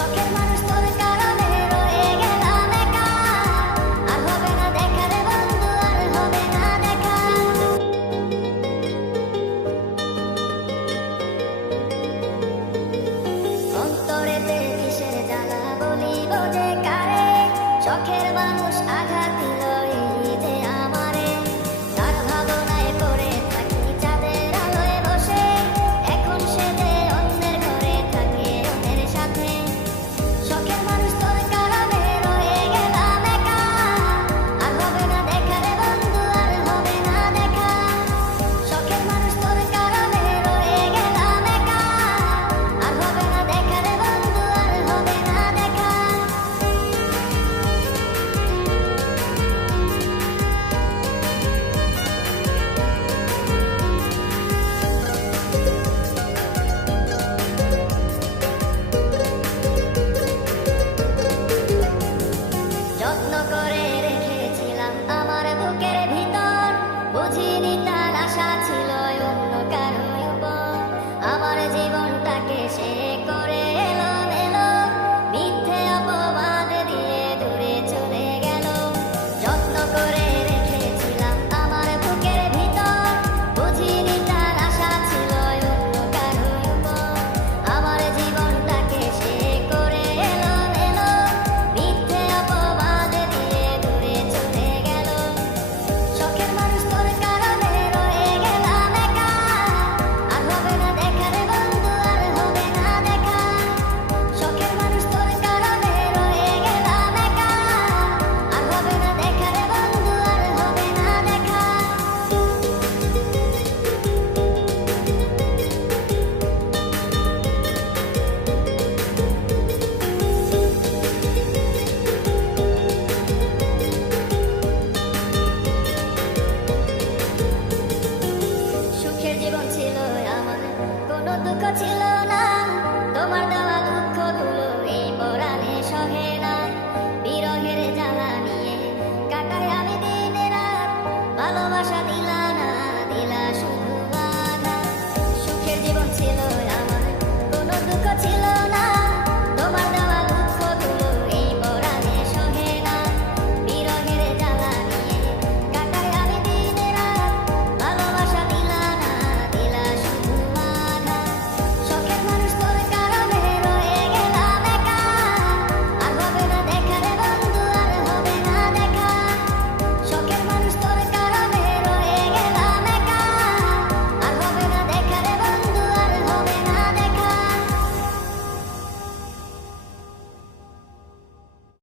Zuckerman. 起来。Có 清